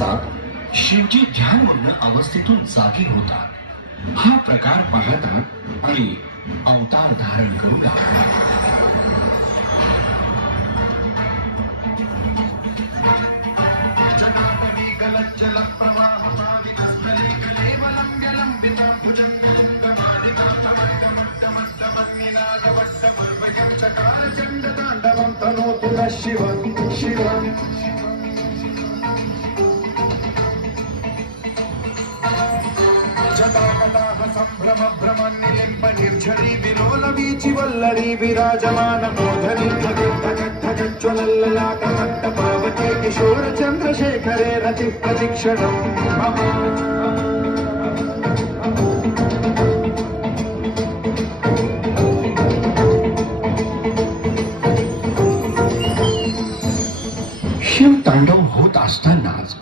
शिवजी ध्यानमग्न अवस्थेतून जागी होतात. हा प्रकार पाहत आणि अवतार धारण करू लागला. शिव शिव जटाकटाह संभ्रम भ्रम निलिम्ब निर्झरी विलोलवीचि वल्लरी विराजमान मोधनी ज्वलल्ललाट मट्टपावके किशोर चंद्रशेखरे रति प्रतीक्षणम् शिव तांडव होत असतानाच